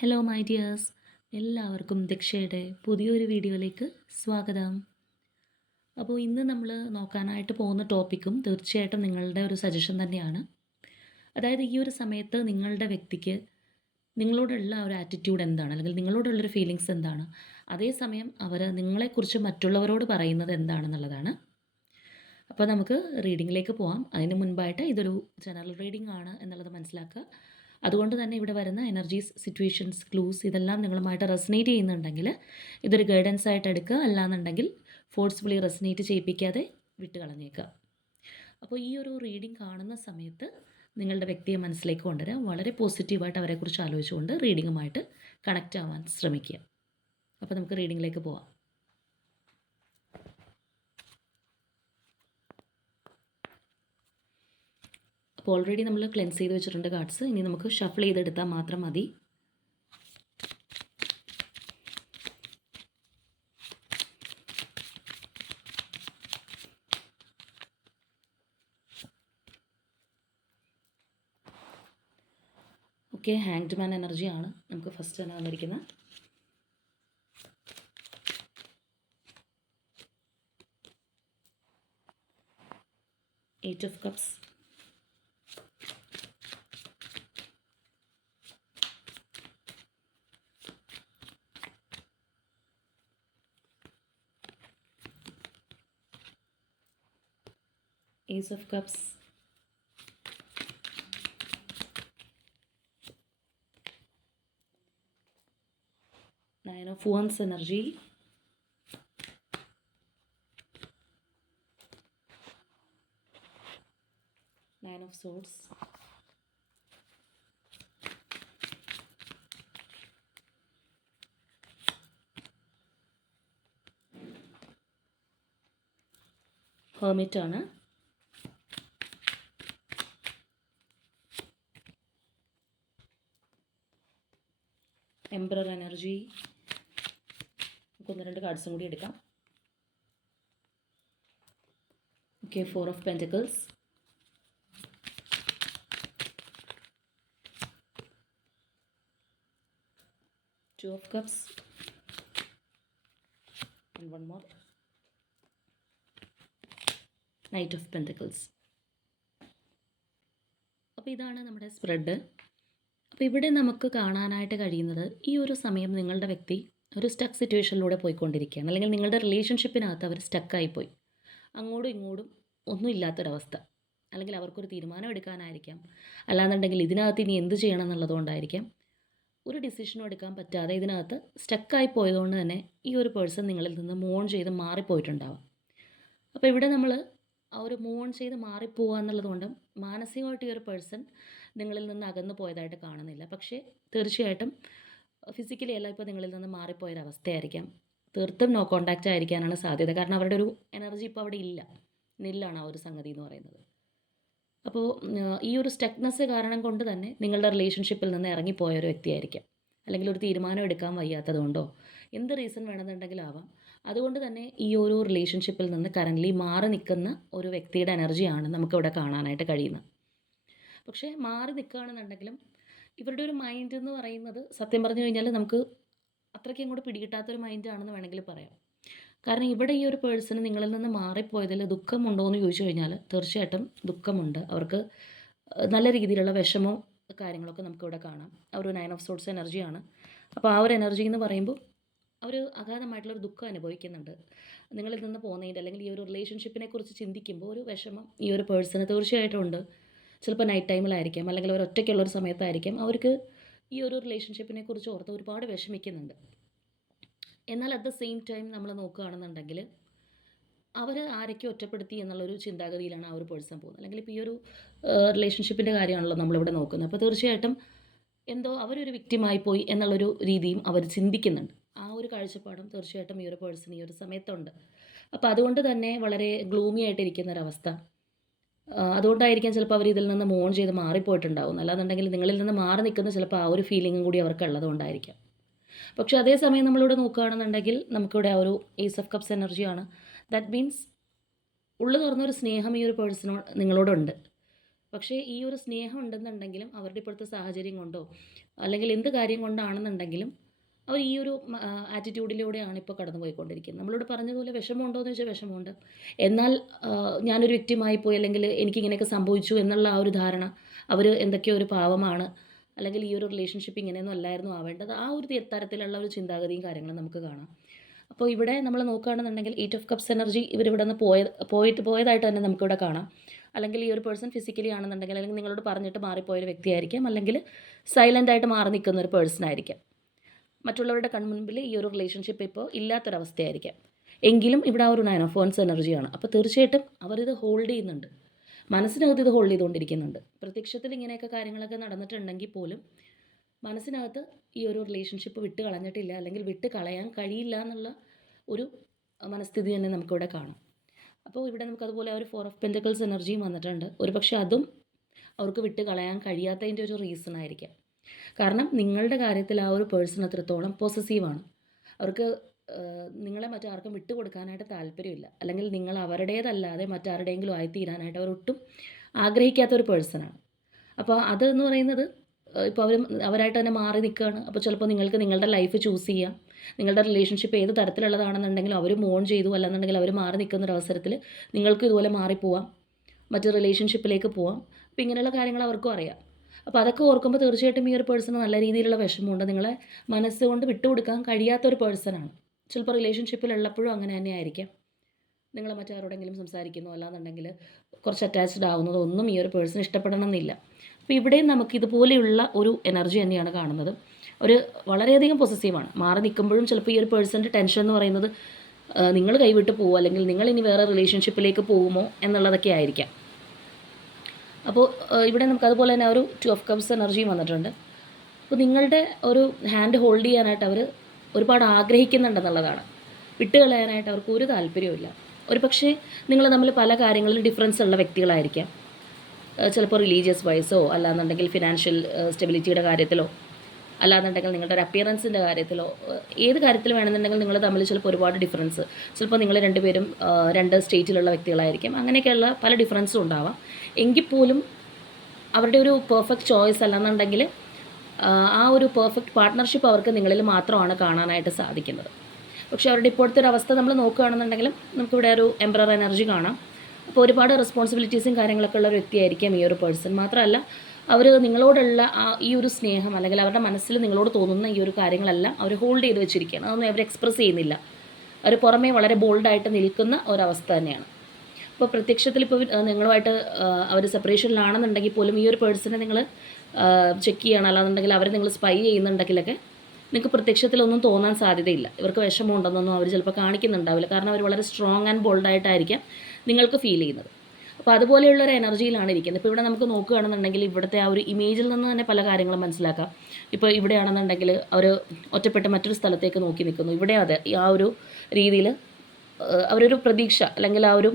Hello my dears എല്ലാവർക്കും ദക്ഷയുടെ പുതിയൊരു വീഡിയോയിലേക്ക് സ്വാഗതം. അപ്പോൾ ഇന്ന് നമ്മൾ നോക്കാനായിട്ട് പോകുന്ന ടോപ്പിക്കും തീർച്ചയായിട്ടും നിങ്ങളുടെ ഒരു സജഷൻ തന്നെയാണ്. അതായത് ഈ ഒരു സമയത്ത് നിങ്ങളുടെ വ്യക്തിക്ക് നിങ്ങളോടുള്ള ഒരു ആറ്റിറ്റ്യൂഡ് എന്താണ്? അല്ലെങ്കിൽ നിങ്ങളോടുള്ളൊരു ഫീലിങ്സ് എന്താണ്? അതേസമയം അവർ നിങ്ങളെക്കുറിച്ച് മറ്റുള്ളവരോട് പറയുന്നത് എന്താണെന്നുള്ളതാണ്. അപ്പോൾ നമുക്ക് റീഡിങ്ങിലേക്ക് പോവാം. അതിന് മുൻപായിട്ട് ഇതൊരു ജനറൽ റീഡിംഗ് ആണ് എന്നുള്ളത് മനസ്സിലാക്കുക. അതുകൊണ്ട് തന്നെ ഇവിടെ വരുന്ന എനർജീസ് സിറ്റുവേഷൻസ് ക്ലൂസ് ഇതെല്ലാം നിങ്ങളുമായിട്ട് റെസനേറ്റ് ചെയ്യുന്നുണ്ടെങ്കിൽ ഇതൊരു ഗൈഡൻസ് ആയിട്ട് എടുക്കുക. അല്ലാന്നുണ്ടെങ്കിൽ ഫോഴ്സ്ഫുള്ളി റെസനേറ്റ് ചെയ്യിപ്പിക്കാതെ വിട്ട് കളഞ്ഞേക്കുക അപ്പോൾ ഈ ഒരു റീഡിംഗ് കാണുന്ന സമയത്ത് നിങ്ങളുടെ വ്യക്തിയെ മനസ്സിലേക്ക് കൊണ്ടുവരാൻ വളരെ പോസിറ്റീവായിട്ട് അവരെക്കുറിച്ച് ആലോചിച്ചുകൊണ്ട് റീഡിങ്ങുമായിട്ട് കണക്റ്റ് ആവാൻ ശ്രമിക്കുക. അപ്പോൾ നമുക്ക് റീഡിങ്ങിലേക്ക് പോവാം. അപ്പോൾ ഓൾറെഡി നമ്മൾ ക്ലെൻസ് ചെയ്ത് വെച്ചിട്ടുണ്ട് കാർഡ്സ് ഇനി നമുക്ക് ഷഫിൾ ചെയ്തെടുത്താൽ മാത്രം മതി. ഓക്കെ ഹാങ്ഡ് മാൻ എനർജിയാണ് നമുക്ക് ഫസ്റ്റ് തന്നെ വന്നിരിക്കുന്നത്. Eight of cups Ace of Cups. Nine of Wands energy. Nine of Swords. Hermit emperor energy നമുക്ക് ഒന്ന് രണ്ട് കാർഡ്സും കൂടി എടുക്കാം. Okay four of pentacles two of cups one more knight of pentacles അപ്പോൾ ഇതാണ് നമ്മുടെ സ്പ്രെഡ് അപ്പോൾ ഇവിടെ നമുക്ക് കാണാനായിട്ട് കഴിയുന്നത് ഈ ഒരു സമയം നിങ്ങളുടെ വ്യക്തി ഒരു സ്റ്റക്ക് സിറ്റുവേഷനിലൂടെ പോയിക്കൊണ്ടിരിക്കുകയാണ്. അല്ലെങ്കിൽ നിങ്ങളുടെ റിലേഷൻഷിപ്പിനകത്ത് അവർ സ്റ്റക്കായിപ്പോയി അങ്ങോട്ടും ഇങ്ങോട്ടും ഒന്നും ഇല്ലാത്തൊരവസ്ഥ. അല്ലെങ്കിൽ അവർക്കൊരു തീരുമാനം എടുക്കാനായിരിക്കാം. അല്ലാന്നുണ്ടെങ്കിൽ ഇതിനകത്ത് ഇനി എന്ത് ചെയ്യണം എന്നുള്ളതുകൊണ്ടായിരിക്കാം ഒരു ഡിസിഷനും എടുക്കാൻ പറ്റാതെ ഇതിനകത്ത് സ്റ്റക്കായി പോയതുകൊണ്ട് തന്നെ ഈ ഒരു പേഴ്സൺ നിങ്ങളിൽ നിന്ന് മൂൺ ചെയ്ത് മാറിപ്പോയിട്ടുണ്ടാവാം. അപ്പോൾ ഇവിടെ നമ്മൾ ആ ഒരു മൂൺ ചെയ്ത് മാറിപ്പോവുക മാനസികമായിട്ട് ഈ ഒരു പേഴ്സൺ നിങ്ങളിൽ നിന്ന് അകന്നു പോയതായിട്ട് കാണുന്നില്ല. പക്ഷേ തീർച്ചയായിട്ടും ഫിസിക്കലി അല്ല ഇപ്പോൾ നിങ്ങളിൽ നിന്ന് മാറിപ്പോയൊരവസ്ഥയായിരിക്കാം. തീർത്തും നോ കോണ്ടാക്റ്റ് ആയിരിക്കാനാണ് സാധ്യത. കാരണം അവരുടെ ഒരു എനർജി ഇപ്പോൾ അവിടെ ഇല്ല. നില്ലാണ് ആ ഒരു സംഗതി എന്ന് പറയുന്നത്. അപ്പോൾ ഈ ഒരു സ്റ്റക്നെസ് കാരണം കൊണ്ട് തന്നെ നിങ്ങളുടെ റിലേഷൻഷിപ്പിൽ നിന്ന് ഇറങ്ങിപ്പോയ ഒരു വ്യക്തിയായിരിക്കാം. അല്ലെങ്കിൽ ഒരു തീരുമാനം എടുക്കാൻ വയ്യാത്തത് കൊണ്ടോ എന്ത് റീസൺ വേണമെന്നുണ്ടെങ്കിലാവാം. അതുകൊണ്ട് തന്നെ ഈ ഒരു റിലേഷൻഷിപ്പിൽ നിന്ന് കറന്റ്ലി മാറി നിൽക്കുന്ന ഒരു വ്യക്തിയുടെ എനർജിയാണ് നമുക്കിവിടെ കാണാനായിട്ട് കഴിയുന്നത്. പക്ഷേ മാറി നിൽക്കുകയാണെന്നുണ്ടെങ്കിലും ഇവരുടെ ഒരു മൈൻഡ് എന്ന് പറയുന്നത് സത്യം പറഞ്ഞു കഴിഞ്ഞാൽ നമുക്ക് അത്രയ്ക്ക് അങ്ങോട്ട് പിടികിട്ടാത്തൊരു മൈൻഡാണെന്ന് വേണമെങ്കിൽ പറയാം. കാരണം ഇവിടെ ഈ ഒരു പേഴ്സണ് നിങ്ങളിൽ നിന്ന് മാറിപ്പോയതിൽ ദുഃഖമുണ്ടോ എന്ന് ചോദിച്ചു കഴിഞ്ഞാൽ തീർച്ചയായിട്ടും ദുഃഖമുണ്ട്. അവർക്ക് നല്ല രീതിയിലുള്ള വിഷമോ കാര്യങ്ങളൊക്കെ നമുക്കിവിടെ കാണാം. ആ ഒരു നയൻ ഓഫ് സോട്സ് എനർജിയാണ് അപ്പോൾ ആ ഒരു എനർജി എന്ന് പറയുമ്പോൾ അവർ അഗാധമായിട്ടുള്ളൊരു ദുഃഖം അനുഭവിക്കുന്നുണ്ട്. നിങ്ങളിൽ നിന്ന് പോകുന്നതിന്റെ അല്ലെങ്കിൽ ഈ ഒരു റിലേഷൻഷിപ്പിനെ കുറിച്ച് ചിന്തിക്കുമ്പോൾ ഒരു വിഷമം ഈ ഒരു പേഴ്സണ് തീർച്ചയായിട്ടും ഉണ്ട്. ചിലപ്പോൾ നൈറ്റ് ടൈമിലായിരിക്കാം അല്ലെങ്കിൽ അവർ ഒറ്റയ്ക്കുള്ള ഒരു സമയത്തായിരിക്കാം അവർക്ക് ഈ ഒരു റിലേഷൻഷിപ്പിനെ കുറിച്ച് ഓർത്ത് ഒരുപാട് വിഷമിക്കുന്നുണ്ട്. എന്നാൽ അറ്റ് ദ സെയിം ടൈം നമ്മൾ നോക്കുകയാണെന്നുണ്ടെങ്കിൽ അവർ ആരൊക്കെ ഒറ്റപ്പെടുത്തി എന്നുള്ളൊരു ചിന്താഗതിയിലാണ് ആ ഒരു പേഴ്സൺ പോകുന്നത്. അല്ലെങ്കിൽ ഇപ്പോൾ ഈ ഒരു റിലേഷൻഷിപ്പിന്റെ കാര്യമാണല്ലോ നമ്മളിവിടെ നോക്കുന്നത്. അപ്പോൾ തീർച്ചയായിട്ടും എന്തോ അവരൊരു വിക്റ്റിമായി പോയി എന്നുള്ളൊരു രീതിയും അവർ ചിന്തിക്കുന്നുണ്ട്. ആ ഒരു കാഴ്ചപ്പാടും തീർച്ചയായിട്ടും ഈ ഒരു പേഴ്സൺ ഈ ഒരു സമയത്തുണ്ട്. അപ്പോൾ അതുകൊണ്ട് തന്നെ വളരെ ഗ്ലൂമി ആയിട്ടിരിക്കുന്ന ഒരവസ്ഥ അതുകൊണ്ടായിരിക്കാം ചിലപ്പോൾ അവർ ഇതിൽ നിന്ന് മോൺ ചെയ്ത് മാറിപ്പോയിട്ടുണ്ടാവും. അല്ലാന്നുണ്ടെങ്കിൽ നിങ്ങളിൽ നിന്ന് മാറി നിൽക്കുന്ന ചിലപ്പോൾ ആ ഒരു ഫീലിംഗും കൂടി അവർക്ക് ഉള്ളതുകൊണ്ടായിരിക്കാം പക്ഷേ അതേസമയം നമ്മളിവിടെ നോക്കുകയാണെന്നുണ്ടെങ്കിൽ നമുക്കിവിടെ ആ ഒരു ഏസ് ഓഫ് കപ്സ് എനർജിയാണ് ദാറ്റ് മീൻസ് ഉള്ളു തുറന്നൊരു സ്നേഹം ഈ ഒരു പേഴ്സണോ നിങ്ങളോടുണ്ട്. പക്ഷേ ഈ ഒരു സ്നേഹം ഉണ്ടെന്നുണ്ടെങ്കിലും അവരുടെ ഇപ്പോഴത്തെ സാഹചര്യം കൊണ്ടോ അല്ലെങ്കിൽ എന്ത് കാര്യം കൊണ്ടാണെന്നുണ്ടെങ്കിലും അവർ ഈ ഒരു ആറ്റിറ്റ്യൂഡിലൂടെയാണ് ഇപ്പോൾ കടന്നു പോയിക്കൊണ്ടിരിക്കുന്നത് നമ്മളോട് പറഞ്ഞതുപോലെ വിഷമമുണ്ടോ എന്ന് ചോദിച്ചാൽ വിഷമമുണ്ട്. എന്നാൽ ഞാനൊരു വ്യക്തിമായി പോയി അല്ലെങ്കിൽ എനിക്കിങ്ങനെയൊക്കെ സംഭവിച്ചു എന്നുള്ള ആ ഒരു ധാരണ അവർ എന്തൊക്കെയോ ഒരു പാവമാണ് അല്ലെങ്കിൽ ഈ ഒരു റിലേഷൻഷിപ്പ് ഇങ്ങനെയൊന്നും അല്ലായിരുന്നു ആവേണ്ടത്. ആ ഒരു തരത്തിലുള്ള ഒരു ചിന്താഗതിയും കാര്യങ്ങളും നമുക്ക് കാണാം. അപ്പോൾ ഇവിടെ നമ്മൾ നോക്കുകയാണെന്നുണ്ടെങ്കിൽ എയ്റ്റ് ഓഫ് കപ്സ് എനർജി ഇവരിവിടെ നിന്ന് പോയ പോയിട്ട് പോയതായിട്ട് തന്നെ നമുക്കിവിടെ കാണാം. അല്ലെങ്കിൽ ഈ ഒരു പേഴ്സൺ ഫിസിക്കലി ആണെന്നുണ്ടെങ്കിൽ അല്ലെങ്കിൽ നിങ്ങളോട് പറഞ്ഞിട്ട് മാറിപ്പോയൊരു വ്യക്തിയായിരിക്കാം. അല്ലെങ്കിൽ സൈലന്റായിട്ട് മാറി നിൽക്കുന്ന ഒരു പേഴ്സൺ ആയിരിക്കാം. മറ്റുള്ളവരുടെ കൺമുൻപിൽ ഈ ഒരു റിലേഷൻഷിപ്പ് ഇപ്പോൾ ഇല്ലാത്തൊരവസ്ഥയായിരിക്കാം. എങ്കിലും ഇവിടെ ആ ഒരു നയൻ ഓഫ് വൺസ് എനർജിയാണ് അപ്പോൾ തീർച്ചയായിട്ടും അവരിത് ഹോൾഡ് ചെയ്യുന്നുണ്ട്. മനസ്സിനകത്ത് ഇത് ഹോൾഡ് ചെയ്തുകൊണ്ടിരിക്കുന്നുണ്ട് പ്രത്യക്ഷത്തിൽ ഇങ്ങനെയൊക്കെ കാര്യങ്ങളൊക്കെ നടന്നിട്ടുണ്ടെങ്കിൽ പോലും മനസ്സിനകത്ത് ഈ ഒരു റിലേഷൻഷിപ്പ് വിട്ട് കളഞ്ഞിട്ടില്ല അല്ലെങ്കിൽ വിട്ട് കളയാൻ കഴിയില്ല എന്നുള്ള ഒരു മനസ്ഥിതി തന്നെ നമുക്കിവിടെ കാണാം. അപ്പോൾ ഇവിടെ നമുക്കതുപോലെ ഒരു ഫോർ ഓഫ് പെന്റക്കിൾസ് എനർജിയും വന്നിട്ടുണ്ട്. ഒരു പക്ഷേ അതും അവർക്ക് വിട്ട് കളയാൻ കഴിയാത്തതിന്റെ ഒരു റീസൺ ആയിരിക്കാം. കാരണം നിങ്ങളുടെ കാര്യത്തിൽ ആ ഒരു പേഴ്സൺ അത്രത്തോളം പോസസീവാണ് അവർക്ക് നിങ്ങളെ മറ്റാർക്കും വിട്ടുകൊടുക്കാനായിട്ട് താല്പര്യമില്ല. അല്ലെങ്കിൽ നിങ്ങൾ അവരുടേതല്ലാതെ മറ്റാരുടെയെങ്കിലും ആയിത്തീരാനായിട്ട് അവർ ഒട്ടും ആഗ്രഹിക്കാത്ത ഒരു പേഴ്സണാണ് അപ്പോൾ അതെന്ന് പറയുന്നത് ഇപ്പോൾ അവർ അവരായിട്ട് തന്നെ മാറി നിൽക്കുകയാണ് അപ്പോൾ ചിലപ്പോൾ നിങ്ങൾക്ക് നിങ്ങളുടെ ലൈഫ് ചൂസ് ചെയ്യാം. നിങ്ങളുടെ റിലേഷൻഷിപ്പ് ഏത് തരത്തിലുള്ളതാണെന്നുണ്ടെങ്കിലും അവർ മോൺ ചെയ്തു. അല്ലെന്നുണ്ടെങ്കിൽ അവർ മാറി നിൽക്കുന്ന ഒരു അവസരത്തിൽ നിങ്ങൾക്ക് ഇതുപോലെ മാറിപ്പോവാം. മറ്റു റിലേഷൻഷിപ്പിലേക്ക് പോവാം. അപ്പോൾ ഇങ്ങനെയുള്ള കാര്യങ്ങൾ അവർക്കും അറിയാം. അപ്പോൾ അതൊക്കെ ഓർക്കുമ്പോൾ തീർച്ചയായിട്ടും ഈ ഒരു പേഴ്സണ് നല്ല രീതിയിലുള്ള വിഷമമുണ്ട്. നിങ്ങളെ മനസ്സുകൊണ്ട് വിട്ടുകൊടുക്കാൻ കഴിയാത്ത ഒരു പേഴ്സണാണ് ചിലപ്പോൾ റിലേഷൻഷിപ്പിലുള്ളപ്പോഴും അങ്ങനെ തന്നെ ആയിരിക്കാം. നിങ്ങൾ മറ്റാരോടെങ്കിലും സംസാരിക്കുന്നു അല്ലാന്നുണ്ടെങ്കിൽ കുറച്ച് അറ്റാച്ച്ഡ് ആവുന്നതോ ഒന്നും ഈ ഒരു പേഴ്സൺ ഇഷ്ടപ്പെടണമെന്നില്ല. അപ്പോൾ ഇവിടെയും നമുക്ക് ഇതുപോലെയുള്ള ഒരു എനർജി തന്നെയാണ് കാണുന്നത്. ഒരു വളരെയധികം പൊസസീവാണ് മാറി നിൽക്കുമ്പോഴും ചിലപ്പോൾ ഈ ഒരു പേഴ്സന്റെ ടെൻഷൻ എന്ന് പറയുന്നത് നിങ്ങൾ കൈവിട്ട് പോകുമോ അല്ലെങ്കിൽ നിങ്ങൾ ഇനി വേറെ റിലേഷൻഷിപ്പിലേക്ക് പോകുമോ എന്നുള്ളതൊക്കെ ആയിരിക്കാം. അപ്പോൾ ഇവിടെ നമുക്ക് അതുപോലെ തന്നെ ഒരു ടു ഓഫ് കപ്സ് എനർജിയും വന്നിട്ടുണ്ട്. അപ്പോൾ നിങ്ങളുടെ ഒരു ഹാൻഡ് ഹോൾഡ് ചെയ്യാനായിട്ട് അവർ ഒരുപാട് ആഗ്രഹിക്കുന്നുണ്ടെന്നുള്ളതാണ്. വിട്ടുകളയാനായിട്ട് അവർക്ക് ഒരു താല്പര്യവുമില്ല ഒരു പക്ഷേ നിങ്ങൾ തമ്മിൽ പല കാര്യങ്ങളിലും ഡിഫറൻസ് ഉള്ള വ്യക്തികളായിരിക്കാം. ചിലപ്പോൾ റിലീജിയസ് വൈസോ അല്ലാന്നുണ്ടെങ്കിൽ ഫിനാൻഷ്യൽ സ്റ്റെബിലിറ്റിയുടെ കാര്യത്തിലോ അല്ലാന്നുണ്ടെങ്കിൽ നിങ്ങളുടെ ഒരു അപ്പിയറൻസിന്റെ കാര്യത്തിലോ ഏത് കാര്യത്തിൽ വേണമെന്നുണ്ടെങ്കിൽ നിങ്ങൾ തമ്മിൽ ചിലപ്പോൾ ഒരുപാട് ഡിഫറൻസ് ചിലപ്പോൾ നിങ്ങൾ രണ്ടുപേരും രണ്ട് സ്റ്റേറ്റിലുള്ള വ്യക്തികളായിരിക്കും. അങ്ങനെയൊക്കെയുള്ള പല ഡിഫറൻസും ഉണ്ടാവാം. എങ്കിൽ പോലും അവരുടെ ഒരു പെർഫെക്റ്റ് ചോയ്സ് അല്ലാന്നുണ്ടെങ്കിൽ ആ ഒരു പെർഫെക്റ്റ് പാർട്ട്ണർഷിപ്പ് അവർക്ക് നിങ്ങളിൽ മാത്രമാണ് കാണാനായിട്ട് സാധിക്കുന്നത്. പക്ഷേ അവരുടെ ഇപ്പോഴത്തെ ഒരു അവസ്ഥ നമ്മൾ നോക്കുകയാണെന്നുണ്ടെങ്കിലും നമുക്കിവിടെ ഒരു എംബ്രർ എനർജി കാണാം. അപ്പോൾ ഒരുപാട് റെസ്പോൺസിബിലിറ്റീസും കാര്യങ്ങളൊക്കെ ഉള്ള ഒരു വ്യക്തിയായിരിക്കും ഈ ഒരു പേഴ്സൺ മാത്രമല്ല അവർ നിങ്ങളോടുള്ള ആ ഈ ഒരു സ്നേഹം അല്ലെങ്കിൽ അവരുടെ മനസ്സിൽ നിങ്ങളോട് തോന്നുന്ന ഈ ഒരു കാര്യങ്ങളെല്ലാം അവർ ഹോൾഡ് ചെയ്ത് വെച്ചിരിക്കുകയാണ്. അതൊന്നും അവർ എക്സ്പ്രസ് ചെയ്യുന്നില്ല. അവർ പുറമേ വളരെ ബോൾഡായിട്ട് നിൽക്കുന്ന ഒരവസ്ഥ തന്നെയാണ്. ഇപ്പോൾ പ്രത്യക്ഷത്തിൽ ഇപ്പോൾ നിങ്ങളുമായിട്ട് അവർ സെപ്പറേഷനിലാണെന്നുണ്ടെങ്കിൽ പോലും ഈ ഒരു പേഴ്സണെ നിങ്ങൾ ചെക്ക് ചെയ്യണം. അല്ലാന്നുണ്ടെങ്കിൽ അവരെ നിങ്ങൾ സ്പൈ ചെയ്യുന്നുണ്ടെങ്കിലൊക്കെ നിങ്ങൾക്ക് പ്രത്യക്ഷത്തിലൊന്നും തോന്നാൻ സാധ്യതയില്ല. ഇവർക്ക് വിഷമമുണ്ടെന്നൊന്നും അവർ ചിലപ്പോൾ കാണിക്കുന്നുണ്ടാവില്ല. കാരണം അവർ വളരെ സ്ട്രോങ് ആൻഡ് ബോൾഡായിട്ടായിരിക്കാം നിങ്ങൾക്ക് ഫീൽ ചെയ്യുന്നത്. അപ്പോൾ അതുപോലെയുള്ള ഒരു എനർജിയിലാണ് ഇരിക്കുന്നത്. ഇപ്പോൾ ഇവിടെ നമുക്ക് നോക്കുകയാണെന്നുണ്ടെങ്കിൽ ഇവിടുത്തെ ആ ഒരു ഇമേജിൽ നിന്ന് തന്നെ പല കാര്യങ്ങളും മനസ്സിലാക്കാം. ഇപ്പോൾ ഇവിടെയാണെന്നുണ്ടെങ്കിൽ അവർ ഒറ്റപ്പെട്ട മറ്റൊരു സ്ഥലത്തേക്ക് നോക്കി നിൽക്കുന്നു. ഇവിടെ അതെ ആ ഒരു രീതിയിൽ അവരൊരു പ്രതീക്ഷ അല്ലെങ്കിൽ ആ ഒരു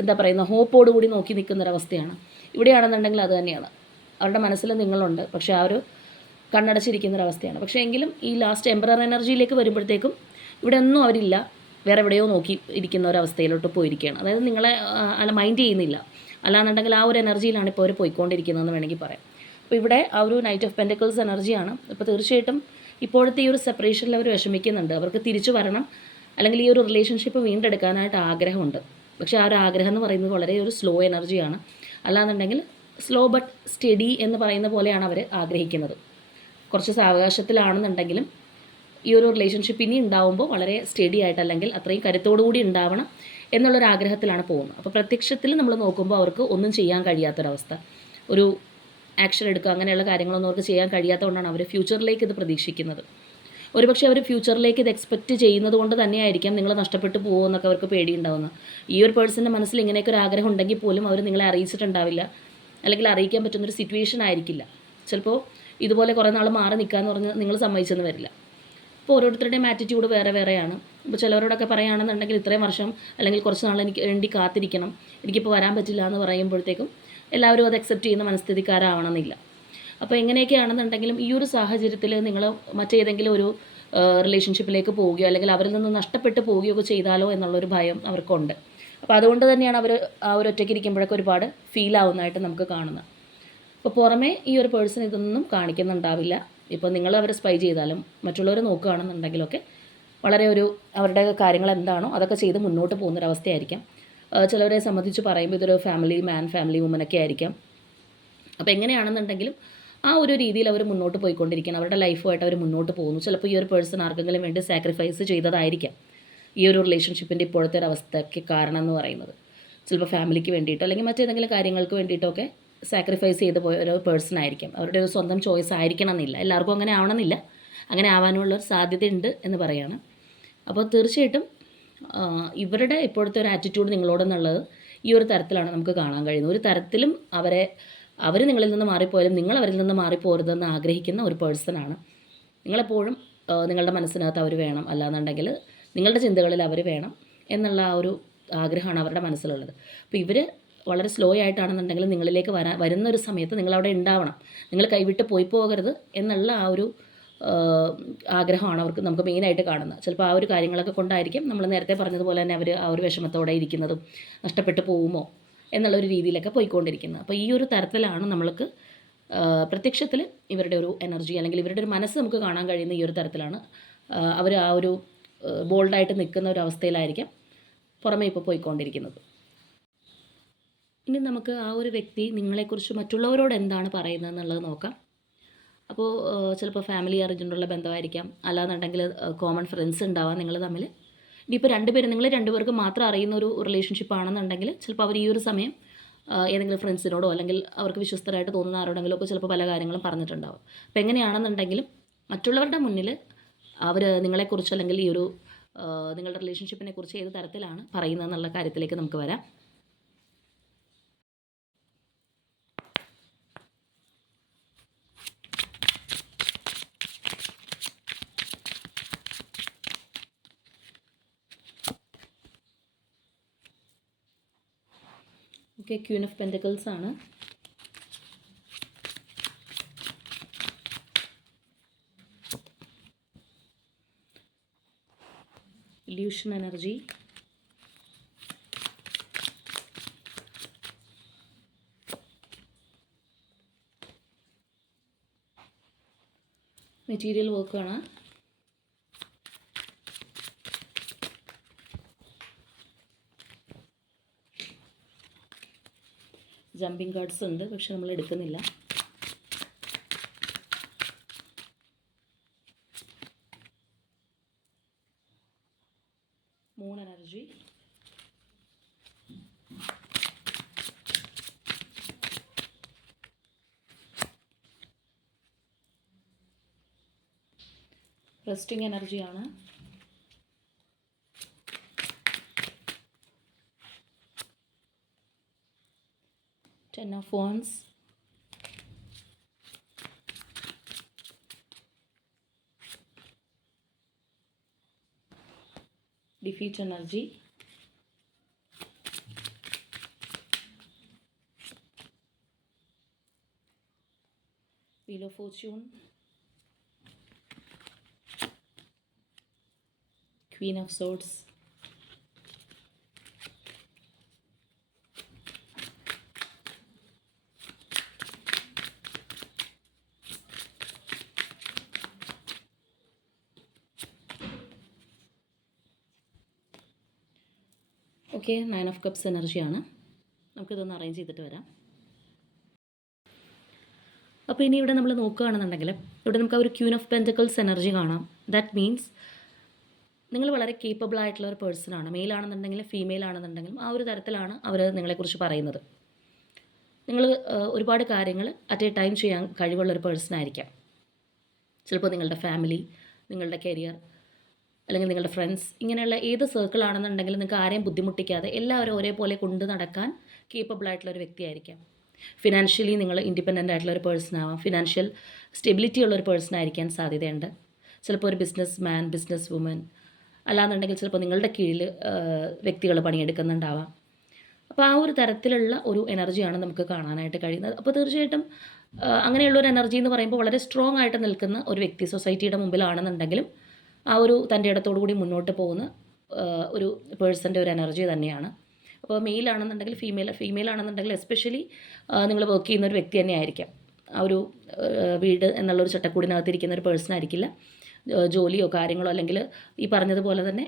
എന്താ പറയുന്ന ഹോപ്പോട് കൂടി നോക്കി നിൽക്കുന്ന ഒരവസ്ഥയാണ് ഇവിടെയാണെന്നുണ്ടെങ്കിൽ അത് തന്നെയാണ്. അവരുടെ മനസ്സിൽ നിങ്ങളുണ്ട്. പക്ഷേ ആ ഒരു കണ്ണടച്ചിരിക്കുന്ന ഒരവസ്ഥയാണ് പക്ഷേ എങ്കിലും ഈ ലാസ്റ്റ് എംബ്രർ എനർജിയിലേക്ക് വരുമ്പോഴത്തേക്കും ഇവിടെ ഒന്നും അവരില്ല. വേറെ എവിടെയോ നോക്കി ഇരിക്കുന്ന ഒരു അവസ്ഥയിലോട്ട് പോയിരിക്കുകയാണ്. അതായത് നിങ്ങളെ അല്ല മൈൻഡ് ചെയ്യുന്നില്ല. അല്ലാന്നുണ്ടെങ്കിൽ ആ ഒരു എനർജിയിലാണ് ഇപ്പോൾ അവർ പോയിക്കൊണ്ടിരിക്കുന്നതെന്ന് വേണമെങ്കിൽ പറയാം. അപ്പോൾ ഇവിടെ ആ ഒരു നൈറ്റ് ഓഫ് പെന്റക്കിൾസ് എനർജിയാണ്. ഇപ്പോൾ തീർച്ചയായിട്ടും ഇപ്പോഴത്തെ ഈ ഒരു സെപ്പറേഷനിൽ അവർ വിഷമിക്കുന്നുണ്ട്. അവർക്ക് തിരിച്ചു വരണം. അല്ലെങ്കിൽ ഈ ഒരു റിലേഷൻഷിപ്പ് വീണ്ടെടുക്കാനായിട്ട് ആഗ്രഹമുണ്ട്. പക്ഷേ ആ ഒരു ആഗ്രഹം എന്ന് പറയുന്നത് വളരെ ഒരു സ്ലോ എനർജിയാണ്. അല്ലാന്നുണ്ടെങ്കിൽ സ്ലോ ബട്ട് സ്റ്റഡി എന്ന് പറയുന്ന പോലെയാണ് അവർ ആഗ്രഹിക്കുന്നത്. കുറച്ച് സാവകാശത്തിലാണെന്നുണ്ടെങ്കിലും ഈ ഒരു റിലേഷൻഷിപ്പ് ഇനി ഉണ്ടാവുമ്പോൾ വളരെ സ്റ്റഡി ആയിട്ട് അല്ലെങ്കിൽ അത്രയും കരുത്തോടു കൂടി ഉണ്ടാവണം എന്നുള്ളൊരു ആഗ്രഹത്തിലാണ് പോകുന്നത്. അപ്പോൾ പ്രത്യക്ഷത്തിൽ നമ്മൾ നോക്കുമ്പോൾ അവർക്ക് ഒന്നും ചെയ്യാൻ കഴിയാത്തൊരവസ്ഥ. ഒരു ആക്ഷൻ എടുക്കുക അങ്ങനെയുള്ള കാര്യങ്ങളൊന്നും അവർക്ക് ചെയ്യാൻ കഴിയാത്തതുകൊണ്ടാണ് അവർ ഫ്യൂച്ചറിലേക്ക് ഇത് പ്രതീക്ഷിക്കുന്നത്. ഒരുപക്ഷെ അവർ ഫ്യൂച്ചറിലേക്ക് ഇത് എക്സ്പെക്റ്റ് ചെയ്യുന്നത് കൊണ്ട് തന്നെയായിരിക്കാം നിങ്ങൾ നഷ്ടപ്പെട്ടു പോകുമെന്നൊക്കെ അവർക്ക് പേടിയുണ്ടാവുന്നത്. ഈ ഒരു പേഴ്സന്റെ മനസ്സിൽ ഇങ്ങനെയൊക്കെ ഒരു ആഗ്രഹം ഉണ്ടെങ്കിൽ പോലും അവർ നിങ്ങളെ അറിയിച്ചിട്ടുണ്ടാവില്ല. അല്ലെങ്കിൽ അറിയിക്കാൻ പറ്റുന്നൊരു സിറ്റുവേഷൻ ആയിരിക്കില്ല. ചിലപ്പോൾ ഇതുപോലെ കുറേ നാൾ മാറി നിൽക്കാന്ന് പറഞ്ഞ് നിങ്ങൾ സമ്മതിച്ചെന്ന് വരില്ല. അപ്പോൾ ഓരോരുത്തരുടെയും ആറ്റിറ്റ്യൂഡ് വേറെ വേറെയാണ്. ഇപ്പോൾ ചിലവരോടൊക്കെ പറയുകയാണെന്നുണ്ടെങ്കിൽ ഇത്രയും വർഷം അല്ലെങ്കിൽ കുറച്ച് നാൾ എനിക്ക് വേണ്ടി കാത്തിരിക്കണം. എനിക്കിപ്പോൾ വരാൻ പറ്റില്ല എന്ന് പറയുമ്പോഴത്തേക്കും എല്ലാവരും അത് അക്സെപ്റ്റ് ചെയ്യുന്ന മനസ്ഥിതിക്കാരാവണമെന്നില്ല. അപ്പോൾ എങ്ങനെയൊക്കെയാണെന്നുണ്ടെങ്കിലും ഈ ഒരു സാഹചര്യത്തിൽ നിങ്ങൾ മറ്റേതെങ്കിലും ഒരു റിലേഷൻഷിപ്പിലേക്ക് പോവുകയോ അല്ലെങ്കിൽ അവരിൽ നിന്ന് നഷ്ടപ്പെട്ട് പോവുകയോ ഒക്കെ ചെയ്താലോ എന്നുള്ളൊരു ഭയം അവർക്കുണ്ട്. അപ്പോൾ അതുകൊണ്ട് തന്നെയാണ് അവർ ആ ഒരു ഒറ്റയ്ക്ക് ഇരിക്കുമ്പോഴൊക്കെ ഒരുപാട് ഫീൽ ആവുന്നതായിട്ട് നമുക്ക് കാണുന്നത്. അപ്പോൾ പുറമേ ഈ ഒരു പേഴ്സൺ ഇതൊന്നും കാണിക്കുന്നുണ്ടാവില്ല. ഇപ്പോൾ നിങ്ങൾ അവരെ സ്പൈ ചെയ്താലും മറ്റുള്ളവർ നോക്കുകയാണെന്നുണ്ടെങ്കിലൊക്കെ വളരെ ഒരു അവരുടെ കാര്യങ്ങൾ എന്താണോ അതൊക്കെ ചെയ്ത് മുന്നോട്ട് പോകുന്നൊരവസ്ഥയായിരിക്കാം. ചിലവരെ സംബന്ധിച്ച് പറയുമ്പോൾ ഇതൊരു ഫാമിലി മാൻ ഫാമിലി വുമനൊക്കെ ആയിരിക്കാം. അപ്പോൾ എങ്ങനെയാണെന്നുണ്ടെങ്കിലും ആ ഒരു രീതിയിൽ അവർ മുന്നോട്ട് പോയിക്കൊണ്ടിരിക്കണം അവരുടെ ലൈഫുമായിട്ട് അവർ മുന്നോട്ട് പോകുന്നു. ചിലപ്പോൾ ഈ ഒരു പേഴ്സൺ ആർക്കെങ്കിലും വേണ്ടി സാക്രിഫൈസ് ചെയ്തതായിരിക്കാം. ഈ ഒരു റിലേഷൻഷിപ്പിന്റെ ഇപ്പോഴത്തെ ഒരു അവസ്ഥയ്ക്ക് കാരണം എന്ന് പറയുന്നത്. ചിലപ്പോൾ ഫാമിലിക്ക് വേണ്ടിയിട്ടോ അല്ലെങ്കിൽ മറ്റേതെങ്കിലും കാര്യങ്ങൾക്ക് വേണ്ടിയിട്ടൊക്കെ സാക്രിഫൈസ് ചെയ്ത് പോയ ഒരു പേഴ്സൺ ആയിരിക്കും. അവരുടെ ഒരു സ്വന്തം ചോയ്സ് ആയിരിക്കണം എന്നില്ല എല്ലാവർക്കും അങ്ങനെ ആവണമെന്നില്ല. അങ്ങനെ ആവാനുള്ള ഒരു സാധ്യതയുണ്ട് എന്ന് പറയാണ്. അപ്പോൾ തീർച്ചയായിട്ടും ഇവരുടെ ഇപ്പോഴത്തെ ഒരു ആറ്റിറ്റ്യൂഡ് നിങ്ങളോടെന്നുള്ളത് ഈ ഒരു തരത്തിലാണ് നമുക്ക് കാണാൻ കഴിയുന്നത്. ഒരു തരത്തിലും അവരെ അവർ നിങ്ങളിൽ നിന്ന് മാറിപ്പോയാലും നിങ്ങൾ അവരിൽ നിന്ന് മാറിപ്പോരുതെന്ന് ആഗ്രഹിക്കുന്ന ഒരു പേഴ്സണാണ് നിങ്ങളെപ്പോഴും നിങ്ങളുടെ മനസ്സിനകത്ത് അവർ വേണം അല്ലാന്നുണ്ടെങ്കിൽ നിങ്ങളുടെ ചിന്തകളിൽ അവർ വേണം എന്നുള്ള ആ ഒരു ആഗ്രഹമാണ് അവരുടെ മനസ്സിലുള്ളത്. അപ്പോൾ ഇവർ വളരെ സ്ലോ ആയിട്ടാണെന്നുണ്ടെങ്കിൽ നിങ്ങളിലേക്ക് വരാ വരുന്ന ഒരു സമയത്ത് നിങ്ങളവിടെ ഉണ്ടാവണം. നിങ്ങൾ കൈവിട്ട് പോയി പോകരുത് എന്നുള്ള ആ ഒരു ആഗ്രഹമാണ് അവർക്ക് നമുക്ക് മെയിനായിട്ട് കാണുന്നത്. ചിലപ്പോൾ ആ ഒരു കാര്യങ്ങളൊക്കെ കൊണ്ടായിരിക്കും നമ്മൾ നേരത്തെ പറഞ്ഞതുപോലെ തന്നെ അവർ ആ ഒരു വിഷമത്തോടെ ഇരിക്കുന്നതും നഷ്ടപ്പെട്ടു പോകുമോ എന്നുള്ള ഒരു രീതിയിലൊക്കെ പോയിക്കൊണ്ടിരിക്കുന്നത്. അപ്പോൾ ഈ ഒരു തരത്തിലാണ് നമ്മൾക്ക് പ്രത്യക്ഷത്തിൽ ഇവരുടെ ഒരു എനർജി അല്ലെങ്കിൽ ഇവരുടെ ഒരു മനസ്സ് നമുക്ക് കാണാൻ കഴിയുന്ന ഈ ഒരു തരത്തിലാണ് അവർ ആ ഒരു ബോൾഡായിട്ട് നിൽക്കുന്ന ഒരു അവസ്ഥയിലായിരിക്കാം പുറമേ ഇപ്പോൾ പോയിക്കൊണ്ടിരിക്കുന്നത്. ഇനി നമുക്ക് ആ ഒരു വ്യക്തി നിങ്ങളെക്കുറിച്ച് മറ്റുള്ളവരോട് എന്താണ് പറയുന്നത് എന്നുള്ളത് നോക്കാം. അപ്പോൾ ചിലപ്പോൾ ഫാമിലി അറിഞ്ഞിട്ടുള്ള ബന്ധമായിരിക്കാം. അല്ലാന്നുണ്ടെങ്കിൽ കോമൺ ഫ്രണ്ട്സ് ഉണ്ടാവാം നിങ്ങൾ തമ്മിൽ. ഇനിയിപ്പോൾ രണ്ടുപേരും നിങ്ങൾ രണ്ടുപേർക്ക് മാത്രം അറിയുന്ന ഒരു റിലേഷൻഷിപ്പ് ആണെന്നുണ്ടെങ്കിൽ ചിലപ്പോൾ അവർ ഈ ഒരു സമയം ഏതെങ്കിലും ഫ്രണ്ട്സിനോടോ അല്ലെങ്കിൽ അവർക്ക് വിശ്വസ്തരായിട്ട് തോന്നുന്ന ആരോടെങ്കിലും ഒക്കെ ചിലപ്പോൾ പല കാര്യങ്ങളും പറഞ്ഞിട്ടുണ്ടാവും. അപ്പോൾ എങ്ങനെയാണെന്നുണ്ടെങ്കിലും മറ്റുള്ളവരുടെ മുന്നിൽ അവർ നിങ്ങളെക്കുറിച്ച് അല്ലെങ്കിൽ ഈ ഒരു നിങ്ങളുടെ റിലേഷൻഷിപ്പിനെ കുറിച്ച് ഏത് തരത്തിലാണ് പറയുന്നതെന്നുള്ള കാര്യത്തിലേക്ക് നമുക്ക് വരാം. ഓക്കെ ക്യൂൻ ഓഫ് പെന്റക്കിൾസ് ആണ്. Illusion energy. മെറ്റീരിയൽ വർക്കാണ് ജമ്പിങ് കാർഡ്സ് ഉണ്ട് പക്ഷെ നമ്മൾ എടുക്കുന്നില്ല. മൂൺ എനർജി റെസ്റ്റിംഗ് എനർജിയാണ് phones. Defeat energy. Wheel of Fortune. Queen of Swords. Okay nine of cups എനർജിയാണ് നമുക്കിതൊന്ന് അറേഞ്ച് ചെയ്തിട്ട് വരാം. അപ്പോൾ ഇനി ഇവിടെ നമ്മൾ നോക്കുകയാണെന്നുണ്ടെങ്കിൽ ഇവിടെ നമുക്ക് ആ ഒരു ക്യൂൻ ഓഫ് പെന്റക്കിൾസ് എനർജി കാണാം. ദാറ്റ് മീൻസ് നിങ്ങൾ വളരെ കേപ്പബിൾ ആയിട്ടുള്ള ഒരു പേഴ്സൺ ആണ്. മെയിൽ ആണെന്നുണ്ടെങ്കിലും ഫീമെയിൽ ആണെന്നുണ്ടെങ്കിലും ആ ഒരു തരത്തിലാണ് അവർ നിങ്ങളെക്കുറിച്ച് പറയുന്നത്. നിങ്ങൾ ഒരുപാട് കാര്യങ്ങൾ അറ്റ് എ ടൈം ചെയ്യാൻ കഴിവുള്ള ഒരു പേഴ്സൺ ആയിരിക്കാം. ചിലപ്പോൾ നിങ്ങളുടെ ഫാമിലി നിങ്ങളുടെ കരിയർ അല്ലെങ്കിൽ നിങ്ങളുടെ ഫ്രണ്ട്സ് ഇങ്ങനെയുള്ള ഏത് സർക്കിൾ ആണെന്നുണ്ടെങ്കിൽ നിങ്ങൾക്ക് ആരെയും ബുദ്ധിമുട്ടിക്കാതെ എല്ലാവരും ഒരേപോലെ കൊണ്ട് നടക്കാൻ കേപ്പബിൾ ആയിട്ടുള്ള ഒരു വ്യക്തിയായിരിക്കാം. ഫിനാൻഷ്യലി നിങ്ങൾ ഇൻഡിപെൻഡന്റ് ആയിട്ടുള്ള ഒരു പേഴ്സൺ ആവാം. ഫിനാൻഷ്യൽ സ്റ്റെബിലിറ്റി ഉള്ള ഒരു പേഴ്സൺ ആയിരിക്കാൻ സാധ്യതയുണ്ട്. ചിലപ്പോൾ ഒരു ബിസിനസ് മാൻ ബിസിനസ് വുമൻ അല്ലാന്നുണ്ടെങ്കിൽ ചിലപ്പോൾ നിങ്ങളുടെ കീഴിൽ വ്യക്തികൾ പണിയെടുക്കുന്നുണ്ടാവാം. അപ്പോൾ ആ ഒരു തരത്തിലുള്ള ഒരു എനർജിയാണ് നമുക്ക് കാണാനായിട്ട് കഴിയുന്നത്. അപ്പോൾ തീർച്ചയായിട്ടും അങ്ങനെയുള്ള ഒരു എനർജി എന്ന് പറയുമ്പോൾ വളരെ സ്ട്രോങ് ആയിട്ട് നിൽക്കുന്ന ഒരു വ്യക്തി സൊസൈറ്റിയുടെ മുമ്പിലാണെന്നുണ്ടെങ്കിലും ആ ഒരു തന്റെ ഇടത്തോടു കൂടി മുന്നോട്ട് പോകുന്ന ഒരു പേഴ്സന്റെ ഒരു എനർജി തന്നെയാണ്. അപ്പോൾ മെയിൽ ആണെന്നുണ്ടെങ്കിൽ ഫീമെയിൽ ഫീമെയിൽ ആണെന്നുണ്ടെങ്കിൽ എസ്പെഷ്യലി നിങ്ങൾ വർക്ക് ചെയ്യുന്ന ഒരു വ്യക്തി തന്നെ ആയിരിക്കാം ആ ഒരു വീട് എന്നുള്ളൊരു ചട്ടക്കൂടിനകത്തിരിക്കുന്ന ഒരു പേഴ്സൺ ആയിരിക്കില്ല. ജോലിയോ കാര്യങ്ങളോ അല്ലെങ്കിൽ ഈ പറഞ്ഞതുപോലെ തന്നെ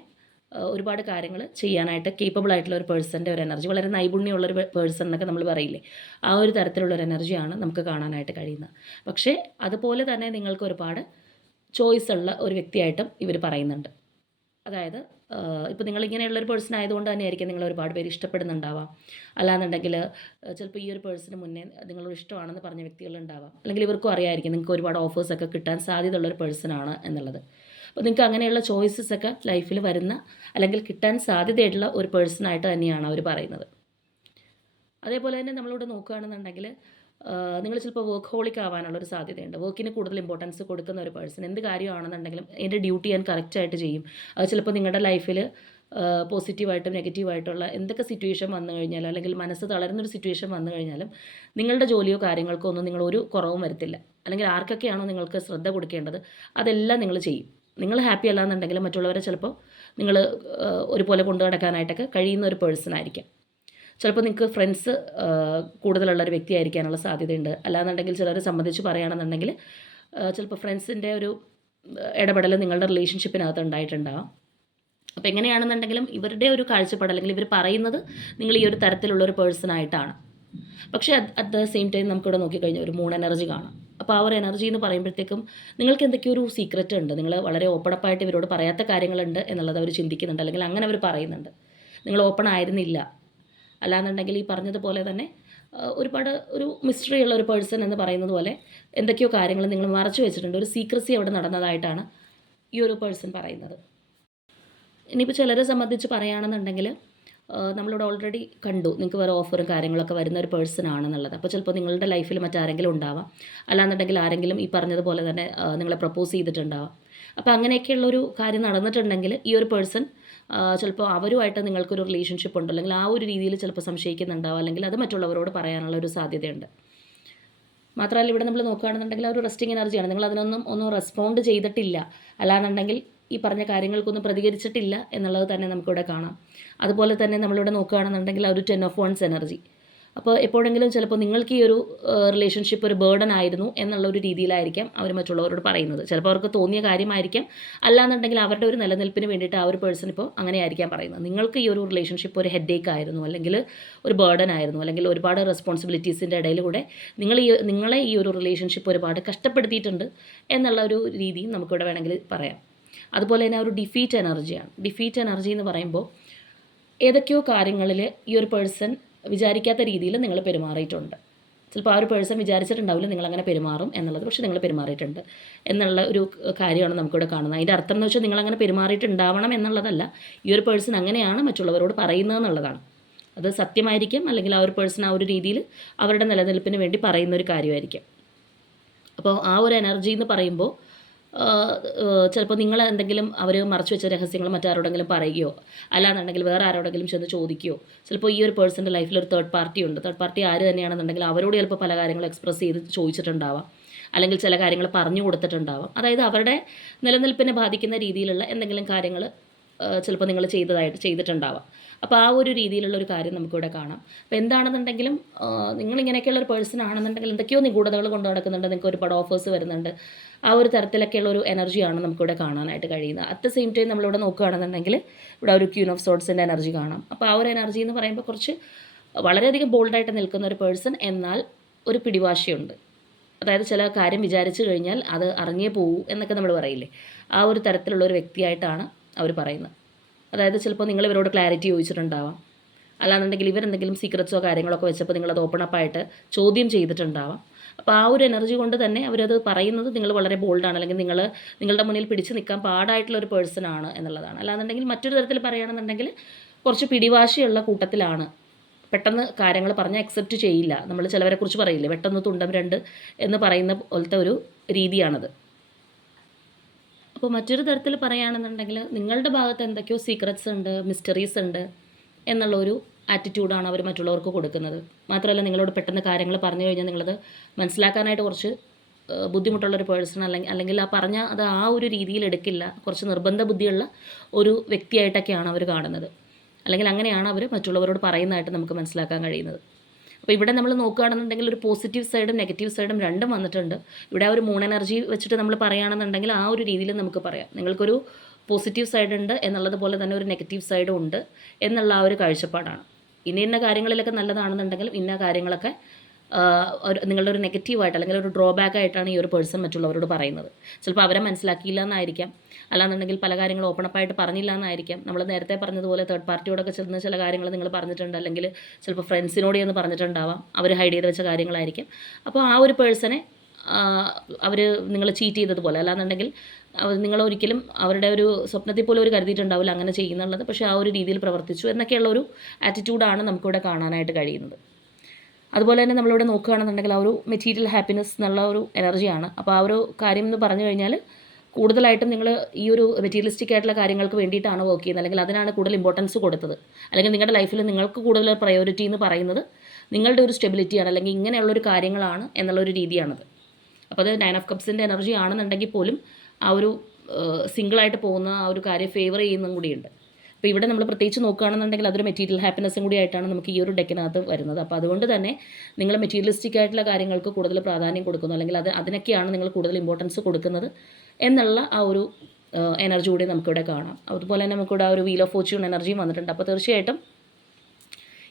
ഒരുപാട് കാര്യങ്ങൾ ചെയ്യാനായിട്ട് കേപ്പബിൾ ആയിട്ടുള്ള ഒരു പേഴ്സന്റെ ഒരു എനർജി വളരെ നൈപുണ്യമുള്ള ഒരു പേഴ്സൺ എന്നൊക്കെ നമ്മൾ പറയില്ലേ ആ ഒരു തരത്തിലുള്ള ഒരു എനർജിയാണ് നമുക്ക് കാണാനായിട്ട് കഴിയുന്നത്. പക്ഷേ അതുപോലെ തന്നെ നിങ്ങൾക്ക് ഒരുപാട് ചോയ്സ് ഉള്ള ഒരു വ്യക്തിയായിട്ടും ഇവർ പറയുന്നുണ്ട്. അതായത് ഇപ്പോൾ ഒരു പേഴ്സൺ ആയതുകൊണ്ട് തന്നെ ആയിരിക്കും നിങ്ങൾ ഒരുപാട് പേര് ഇഷ്ടപ്പെടുന്നുണ്ടാവാം. അല്ലാന്നുണ്ടെങ്കിൽ ചിലപ്പോൾ ഈ ഒരു പേഴ്സണ് മുന്നേ നിങ്ങളോട് ഇഷ്ടമാണെന്ന് പറഞ്ഞ വ്യക്തികളുണ്ടാവാം അല്ലെങ്കിൽ ഇവർക്കും അറിയാമായിരിക്കും നിങ്ങൾക്ക് ഒരുപാട് ഓഫേഴ്സൊക്കെ കിട്ടാൻ സാധ്യതയുള്ള ഒരു ആണ് എന്നുള്ളത്. അപ്പോൾ നിങ്ങൾക്ക് അങ്ങനെയുള്ള ചോയ്സസ് ഒക്കെ ലൈഫിൽ വരുന്ന അല്ലെങ്കിൽ കിട്ടാൻ സാധ്യതയുള്ള ഒരു പേഴ്സണായിട്ട് തന്നെയാണ് അവർ പറയുന്നത്. അതേപോലെ തന്നെ നമ്മളിവിടെ നോക്കുകയാണെന്നുണ്ടെങ്കിൽ നിങ്ങൾ ചിലപ്പോൾ വർക്ക് ഹോളിക് ആവാനുള്ള ഒരു സാധ്യതയുണ്ട്. വർക്കിന് കൂടുതൽ ഇമ്പോർട്ടൻസ് കൊടുക്കുന്ന ഒരു പേഴ്സൺ എന്ത് കാര്യമാണെന്നുണ്ടെങ്കിലും എന്റെ ഡ്യൂട്ടി ഞാൻ കറക്റ്റായിട്ട് ചെയ്യും. അത് ചിലപ്പോൾ നിങ്ങളുടെ ലൈഫിൽ പോസിറ്റീവായിട്ടും നെഗറ്റീവായിട്ടുള്ള എന്തൊക്കെ സിറ്റുവേഷൻ വന്നു കഴിഞ്ഞാലും അല്ലെങ്കിൽ മനസ്സ് തളരുന്നൊരു സിറ്റുവേഷൻ വന്നു കഴിഞ്ഞാലും നിങ്ങളുടെ ജോലിയോ കാര്യങ്ങൾക്കോ ഒന്നും നിങ്ങൾ ഒരു കുറവും വരുത്തില്ല. അല്ലെങ്കിൽ ആർക്കൊക്കെയാണോ നിങ്ങൾക്ക് ശ്രദ്ധ കൊടുക്കേണ്ടത് അതെല്ലാം നിങ്ങൾ ചെയ്യും. നിങ്ങൾ ഹാപ്പി അല്ലാന്നുണ്ടെങ്കിൽ മറ്റുള്ളവരെ ചിലപ്പോൾ നിങ്ങൾ ഒരുപോലെ കൊണ്ടു നടക്കാനായിട്ടൊക്കെ കഴിയുന്ന ഒരു പേഴ്സൺ ആയിരിക്കാം. ചിലപ്പോൾ നിങ്ങൾക്ക് ഫ്രണ്ട്സ് കൂടുതലുള്ള ഒരു വ്യക്തി ആയിരിക്കാനുള്ള സാധ്യതയുണ്ട്. അല്ലാന്നുണ്ടെങ്കിൽ ചിലരെ സംബന്ധിച്ച് പറയുകയാണെന്നുണ്ടെങ്കിൽ ചിലപ്പോൾ ഫ്രണ്ട്സിന്റെ ഒരു ഇടപെടൽ നിങ്ങളുടെ റിലേഷൻഷിപ്പിനകത്ത് ഉണ്ടായിട്ടുണ്ടാവാം. അപ്പോൾ എങ്ങനെയാണെന്നുണ്ടെങ്കിലും ഇവരുടെ ഒരു കാഴ്ചപ്പാട് അല്ലെങ്കിൽ ഇവർ പറയുന്നത് നിങ്ങൾ ഈ ഒരു തരത്തിലുള്ള ഒരു പേഴ്സണായിട്ടാണ് പക്ഷേ അറ്റ് ദ സെയിം ടൈം നമുക്കിവിടെ നോക്കിക്കഴിഞ്ഞാൽ ഒരു മൂൺ എനർജി കാണാം. അപ്പോൾ ആ ഒരു എനർജി എന്ന് പറയുമ്പോഴത്തേക്കും നിങ്ങൾക്ക് എന്തൊക്കെയോ ഒരു സീക്രറ്റ് ഉണ്ട്. നിങ്ങൾ വളരെ ഓപ്പൺ ഓപ്പണപ്പായിട്ട് ഇവരോട് പറയാത്ത കാര്യങ്ങളുണ്ട് എന്നുള്ളത് അവർ ചിന്തിക്കുന്നുണ്ട്. അല്ലെങ്കിൽ അങ്ങനെ അവർ പറയുന്നുണ്ട്. നിങ്ങൾ ഓപ്പൺ ആയിരുന്നില്ല. അല്ലാന്നുണ്ടെങ്കിൽ ഈ പറഞ്ഞതുപോലെ തന്നെ ഒരുപാട് ഒരു മിസ്റ്ററി ഉള്ള ഒരു പേഴ്സൺ എന്ന് പറയുന്നത് പോലെ എന്തൊക്കെയോ കാര്യങ്ങൾ നിങ്ങൾ മറച്ചു വെച്ചിട്ടുണ്ട്. ഒരു സീക്രസി അവിടെ നടന്നതായിട്ടാണ് ഈ ഒരു പേഴ്സൺ പറയുന്നത്. ഇനിയിപ്പോൾ ചിലരെ സംബന്ധിച്ച് പറയുകയാണെന്നുണ്ടെങ്കിൽ നമ്മളിവിടെ ഓൾറെഡി കണ്ടു. നിങ്ങൾക്ക് വേറെ ഓഫറും കാര്യങ്ങളൊക്കെ വരുന്ന ഒരു പേഴ്സൺ ആണെന്നുള്ളത്. അപ്പോൾ ചിലപ്പോൾ നിങ്ങളുടെ ലൈഫിൽ മറ്റാരെങ്കിലും ഉണ്ടാവാം. അല്ലാന്നുണ്ടെങ്കിൽ ആരെങ്കിലും ഈ പറഞ്ഞതുപോലെ തന്നെ നിങ്ങളെ പ്രപ്പോസ് ചെയ്തിട്ടുണ്ടാവാം. അപ്പോൾ അങ്ങനെയൊക്കെയുള്ളൊരു കാര്യം നടന്നിട്ടുണ്ടെങ്കിൽ ഈ ഒരു പേഴ്സൺ ചിലപ്പോൾ അവരുമായിട്ട് നിങ്ങൾക്കൊരു റിലേഷൻഷിപ്പ് ഉണ്ട്. അല്ലെങ്കിൽ ആ ഒരു രീതിയിൽ ചിലപ്പോൾ സംശയിക്കുന്നുണ്ടാവും. അല്ലെങ്കിൽ അത് മറ്റുള്ളവരോട് പറയാനുള്ള ഒരു സാധ്യതയുണ്ട്. മാത്രമല്ല ഇവിടെ നമ്മൾ നോക്കുകയാണെന്നുണ്ടെങ്കിൽ ആ ഒരു റെസ്റ്റിംഗ് എനർജിയാണ് നിങ്ങൾ അതിനൊന്നും ഒന്നും റെസ്പോണ്ട് ചെയ്തിട്ടില്ല. അല്ലാന്നുണ്ടെങ്കിൽ ഈ പറഞ്ഞ കാര്യങ്ങൾക്കൊന്നും പ്രതികരിച്ചിട്ടില്ല എന്നുള്ളത് തന്നെ നമുക്കിവിടെ കാണാം. അതുപോലെ തന്നെ നമ്മളിവിടെ നോക്കുകയാണെന്നുണ്ടെങ്കിൽ ആ ഒരു ടെൻ ഓഫ് വൺസ് എനർജി അപ്പോൾ എപ്പോഴെങ്കിലും ചിലപ്പോൾ നിങ്ങൾക്ക് ഈ ഒരു റിലേഷൻഷിപ്പ് ഒരു ബേർഡൻ ആയിരുന്നു എന്നുള്ള ഒരു രീതിയിലായിരിക്കാം അവർ മറ്റുള്ളവരോട് പറയുന്നത്. ചിലപ്പോൾ അവർക്ക് തോന്നിയ കാര്യമായിരിക്കാം. അല്ലാന്നുണ്ടെങ്കിൽ അവരുടെ ഒരു നിലനിൽപ്പിന് വേണ്ടിയിട്ട് ആ ഒരു പേഴ്സൺ ഇപ്പോൾ അങ്ങനെയായിരിക്കാം പറയുന്നത്. നിങ്ങൾക്ക് ഈ ഒരു റിലേഷൻഷിപ്പ് ഒരു ഹെഡേക്ക് ആയിരുന്നു അല്ലെങ്കിൽ ഒരു ബേർഡൻ ആയിരുന്നു അല്ലെങ്കിൽ ഒരുപാട് റെസ്പോൺസിബിലിറ്റീസിന്റെ ഇടയിൽ കൂടെ നിങ്ങൾ ഈ നിങ്ങളെ ഈ ഒരു റിലേഷൻഷിപ്പ് ഒരുപാട് കഷ്ടപ്പെടുത്തിയിട്ടുണ്ട് എന്നുള്ള ഒരു രീതിയും നമുക്കിവിടെ വേണമെങ്കിൽ പറയാം. അതുപോലെ തന്നെ ഒരു ഡിഫീറ്റ് എനർജിയാണ് ഡിഫീറ്റ് എനർജി എന്ന് പറയുമ്പോൾ ഏതൊക്കെയോ കാര്യങ്ങളിൽ ഈ ഒരു പേഴ്സൺ വിചാരിക്കാത്ത രീതിയിൽ നിങ്ങൾ പെരുമാറിയിട്ടുണ്ട്. ചിലപ്പോൾ ആ ഒരു പേഴ്സൺ വിചാരിച്ചിട്ടുണ്ടാവില്ല നിങ്ങൾ അങ്ങനെ പെരുമാറും എന്നുള്ളത്. പക്ഷേ നിങ്ങൾ പെരുമാറിയിട്ടുണ്ട്. എന്നുള്ള ഒരു കാര്യമാണ് നമുക്കിവിടെ കാണുന്നത്. അതിന്റെ അർത്ഥം എന്ന് വെച്ചാൽ നിങ്ങൾ അങ്ങനെ പെരുമാറിയിട്ടുണ്ടാവണം എന്നുള്ളതല്ല. ഈ ഒരു പേഴ്സൺ അങ്ങനെയാണ് മറ്റുള്ളവരോട് പറയുന്നത് എന്നുള്ളതാണ്. അത് സത്യമായിരിക്കും. അല്ലെങ്കിൽ ആ ഒരു പേഴ്സൺ ആ ഒരു രീതിയിൽ അവരുടെ നിലനിൽപ്പിന് വേണ്ടി പറയുന്ന ഒരു കാര്യമായിരിക്കും. അപ്പോൾ ആ ഒരു എനർജി എന്ന് പറയുമ്പോൾ ചിലപ്പോൾ നിങ്ങൾ എന്തെങ്കിലും അവർ മറച്ചു വെച്ച രഹസ്യങ്ങൾ മറ്റാരോടെങ്കിലും പറയുകയോ അല്ലാന്നുണ്ടെങ്കിൽ വേറെ ആരോടെങ്കിലും ചെന്ന് ചോദിക്കുകയോ ചിലപ്പോൾ ഈ ഒരു പേഴ്സന്റെ ലൈഫിൽ ഒരു തേർഡ് പാർട്ടി ഉണ്ട്. തേർഡ് പാർട്ടി ആര് തന്നെയാണെന്നുണ്ടെങ്കിൽ അവരോട് ചിലപ്പോൾ പല കാര്യങ്ങളും എക്സ്പ്രസ് ചെയ്ത് ചോദിച്ചിട്ടുണ്ടാവാം. അല്ലെങ്കിൽ ചില കാര്യങ്ങൾ പറഞ്ഞു കൊടുത്തിട്ടുണ്ടാവാം. അതായത് അവരുടെ നിലനിൽപ്പിനെ ബാധിക്കുന്ന രീതിയിലുള്ള എന്തെങ്കിലും കാര്യങ്ങൾ ചിലപ്പോൾ നിങ്ങൾ ചെയ്തതായിട്ട് ചെയ്തിട്ടുണ്ടാവാം. അപ്പോൾ ആ ഒരു രീതിയിലുള്ള ഒരു കാര്യം നമുക്കിവിടെ കാണാം. അപ്പോൾ എന്താണെന്നുണ്ടെങ്കിലും നിങ്ങളിങ്ങനെയൊക്കെയുള്ള ഒരു പേഴ്സൺ ആണെന്നുണ്ടെങ്കിൽ എന്തൊക്കെയോ നിഗൂഢതകൾ കൊണ്ട് നടക്കുന്നുണ്ട് നിങ്ങൾക്ക് ഒരുപാട് ഓഫേഴ്സ് വരുന്നുണ്ട്. ആ ഒരു തരത്തിലൊക്കെയുള്ള ഒരു എനർജിയാണ് നമുക്കിവിടെ കാണാനായിട്ട് കഴിയുന്നത്. അറ്റ് ദ സെയിം ടൈം നമ്മളിവിടെ നോക്കുകയാണെന്നുണ്ടെങ്കിൽ ഇവിടെ ഒരു ക്യൂൻ ഓഫ് സോട്ട്സിന്റെ എനർജി കാണാം. അപ്പോൾ ആ ഒരു എനർജി എന്ന് പറയുമ്പോൾ കുറച്ച് വളരെയധികം ബോൾഡായിട്ട് നിൽക്കുന്ന ഒരു പേഴ്സൺ എന്നാൽ ഒരു പിടിവാശിയുണ്ട്. അതായത് ചില കാര്യം വിചാരിച്ചു കഴിഞ്ഞാൽ അത് അറിഞ്ഞേ പോകൂ എന്നൊക്കെ നമ്മൾ പറയില്ലേ? ആ ഒരു തരത്തിലുള്ള ഒരു വ്യക്തിയായിട്ടാണ് അവർ പറയുന്നത്. അതായത് ചിലപ്പോൾ നിങ്ങൾ ഇവരോട് ക്ലാരിറ്റി ചോദിച്ചിട്ടുണ്ടാവാം. അല്ലാന്നുണ്ടെങ്കിൽ ഇവരെന്തെങ്കിലും സീക്രറ്റ്സോ കാര്യങ്ങളൊക്കെ വെച്ചപ്പോൾ നിങ്ങളത് ഓപ്പൺ അപ്പായിട്ട് ചോദ്യം ചെയ്തിട്ടുണ്ടാവാം. അപ്പോൾ ആ ഒരു എനർജി കൊണ്ട് തന്നെ അവരത് പറയുന്നത് നിങ്ങൾ വളരെ ബോൾഡാണ് അല്ലെങ്കിൽ നിങ്ങൾ നിങ്ങളുടെ മുന്നിൽ പിടിച്ചു നിൽക്കാൻ പാടായിട്ടുള്ള ഒരു പേഴ്സൺ ആണ് എന്നുള്ളതാണ്. അല്ലാന്നുണ്ടെങ്കിൽ മറ്റൊരു തരത്തിൽ പറയുകയാണെന്നുണ്ടെങ്കിൽ കുറച്ച് പിടിവാശിയുള്ള കൂട്ടത്തിലാണ്. പെട്ടെന്ന് കാര്യങ്ങൾ പറഞ്ഞാൽ അക്സെപ്റ്റ് ചെയ്യില്ല. നമ്മൾ ചിലവരെക്കുറിച്ച് പറയില്ലേ? പെട്ടെന്ന് തുണ്ടം രണ്ട് എന്ന് പറയുന്ന പോലത്തെ ഒരു രീതിയാണത്. അപ്പോൾ മറ്റൊരു തരത്തിൽ പറയുകയാണെന്നുണ്ടെങ്കിൽ നിങ്ങളുടെ ഭാഗത്ത് എന്തൊക്കെയോ സീക്രറ്റ്സ് ഉണ്ട് മിസ്റ്ററീസ് ഉണ്ട് എന്നുള്ളൊരു ആറ്റിറ്റ്യൂഡാണ് അവർ മറ്റുള്ളവർക്ക് കൊടുക്കുന്നത്. മാത്രമല്ല നിങ്ങളോട് പെട്ടെന്ന് കാര്യങ്ങൾ പറഞ്ഞു കഴിഞ്ഞാൽ നിങ്ങളത് മനസ്സിലാക്കാനായിട്ട് കുറച്ച് ബുദ്ധിമുട്ടുള്ളൊരു പേഴ്സൺ അല്ലെങ്കിൽ അല്ലെങ്കിൽ ആ പറഞ്ഞ അത് ആ ഒരു രീതിയിൽ എടുക്കില്ല കുറച്ച് നിർബന്ധ ബുദ്ധിയുള്ള ഒരു വ്യക്തിയായിട്ടൊക്കെയാണ് അവർ കാണുന്നത്. അല്ലെങ്കിൽ അങ്ങനെയാണ് അവർ മറ്റുള്ളവരോട് പറയുന്നതായിട്ട് നമുക്ക് മനസ്സിലാക്കാൻ കഴിയുന്നത്. അപ്പോൾ ഇവിടെ നമ്മൾ നോക്കുകയാണെന്നുണ്ടെങ്കിൽ ഒരു പോസിറ്റീവ് സൈഡും നെഗറ്റീവ് സൈഡും രണ്ടും വന്നിട്ടുണ്ട്. ഇവിടെ ആ ഒരു മൂൺ എനർജി വെച്ചിട്ട് നമ്മൾ പറയുകയാണെന്നുണ്ടെങ്കിൽ ആ ഒരു രീതിയിൽ നമുക്ക് പറയാം. നിങ്ങൾക്കൊരു പോസിറ്റീവ് സൈഡ് ഉണ്ട് എന്നുള്ളത് പോലെ തന്നെ ഒരു നെഗറ്റീവ് സൈഡും ഉണ്ട് എന്നുള്ള ആ ഒരു കാഴ്ചപ്പാടാണ്. ഇന്ന ഇന്ന കാര്യങ്ങളിലൊക്കെ നല്ലതാണെന്നുണ്ടെങ്കിലും ഇന്ന കാര്യങ്ങളൊക്കെ നിങ്ങളുടെ ഒരു നെഗറ്റീവായിട്ട് അല്ലെങ്കിൽ ഒരു ഡ്രോബാക്ക് ആയിട്ടാണ് ഈ ഒരു പേഴ്സൺ മറ്റുള്ളവരോട് പറയുന്നത്. ചിലപ്പോൾ അവരെ മനസ്സിലാക്കിയില്ല എന്നായിരിക്കാം അല്ലാന്നുണ്ടെങ്കിൽ പല കാര്യങ്ങളും ഓപ്പൺ അപ്പായിട്ട് പറഞ്ഞില്ല എന്നായിരിക്കാം നമ്മൾ നേരത്തെ പറഞ്ഞതുപോലെ തേർഡ് പാർട്ടിയോടൊക്കെ ചെന്ന് ചില കാര്യങ്ങൾ നിങ്ങൾ പറഞ്ഞിട്ടുണ്ട്. അല്ലെങ്കിൽ ചിലപ്പോൾ ഫ്രണ്ട്സിനോട് എന്ന് പറഞ്ഞിട്ടുണ്ടാവാം. അവർ ഹൈഡ് ചെയ്ത് വെച്ച കാര്യങ്ങളായിരിക്കും. അപ്പോൾ ആ ഒരു പേഴ്സണെ അവർ നിങ്ങൾ ചീറ്റ് ചെയ്തതുപോലെ. അല്ലാന്നുണ്ടെങ്കിൽ അവർ നിങ്ങൾ ഒരിക്കലും അവരുടെ ഒരു സ്വപ്നത്തിൽ പോലും ഒരു കരുതിയിട്ടുണ്ടാവില്ല അങ്ങനെ ചെയ്യുന്നുള്ളത്. പക്ഷേ ആ ഒരു രീതിയിൽ പ്രവർത്തിച്ചു എന്നൊക്കെയുള്ള ഒരു ആറ്റിറ്റ്യൂഡാണ് നമുക്കിവിടെ കാണാനായിട്ട് കഴിയുന്നത്. അതുപോലെ തന്നെ നമ്മളിവിടെ നോക്കുകയാണെന്നുണ്ടെങ്കിൽ ആ ഒരു മെറ്റീരിയൽ ഹാപ്പിനെസ് എന്നുള്ള ഒരു എനർജിയാണ് അപ്പോൾ ആ ഒരു കാര്യം എന്ന് പറഞ്ഞു കഴിഞ്ഞാൽ കൂടുതലായിട്ടും നിങ്ങൾ ഈ ഒരു മെറ്റീരിയലിസ്റ്റിക് ആയിട്ടുള്ള കാര്യങ്ങൾക്ക് വേണ്ടിയിട്ടാണ് വർക്ക് ചെയ്യുന്നത്. അല്ലെങ്കിൽ അതിനാണ് കൂടുതൽ ഇമ്പോർട്ടൻസ് കൊടുത്തത്. അല്ലെങ്കിൽ നിങ്ങളുടെ ലൈഫിൽ നിങ്ങൾക്ക് കൂടുതൽ പ്രയോറിറ്റി എന്ന് പറയുന്നത് നിങ്ങളുടെ ഒരു സ്റ്റെബിലിറ്റിയാണ് അല്ലെങ്കിൽ ഇങ്ങനെയുള്ളൊരു കാര്യങ്ങളാണ് എന്നുള്ളൊരു രീതിയാണത്. അപ്പോൾ അത് നയൻ ഓഫ് കപ്സിന്റെ എനർജി ആണെന്നുണ്ടെങ്കിൽ പോലും ആ ഒരു സിംഗിളായിട്ട് പോകുന്ന ആ ഒരു കാര്യം ഫേവർ ചെയ്യുന്നതും കൂടിയുണ്ട്. അപ്പോൾ ഇവിടെ നമ്മൾ പ്രത്യേകിച്ച് നോക്കുകയാണെന്നുണ്ടെങ്കിൽ അതൊരു മെറ്റീരിയൽ ഹാപ്പിനെസ്സും കൂടി ആയിട്ടാണ് നമുക്ക് ഈ ഒരു ഡെക്കിനകത്ത് വരുന്നത്. അപ്പോൾ അതുകൊണ്ട് തന്നെ നിങ്ങൾ മെറ്റീരിയലിസ്റ്റിക് ആയിട്ടുള്ള കാര്യങ്ങൾക്ക് കൂടുതൽ പ്രാധാന്യം കൊടുക്കുന്നു. അല്ലെങ്കിൽ അത് അതിനൊക്കെയാണ് നിങ്ങൾ കൂടുതൽ ഇമ്പോർട്ടൻസ് കൊടുക്കുന്നത് എന്നുള്ള ആ ഒരു എനർജി കൂടി നമുക്കിവിടെ കാണാം. അതുപോലെ തന്നെ നമുക്കിവിടെ ആ ഒരു വീൽ ഓഫ് ഫോർച്യൂൺ എനർജിയും വന്നിട്ടുണ്ട്. അപ്പോൾ തീർച്ചയായിട്ടും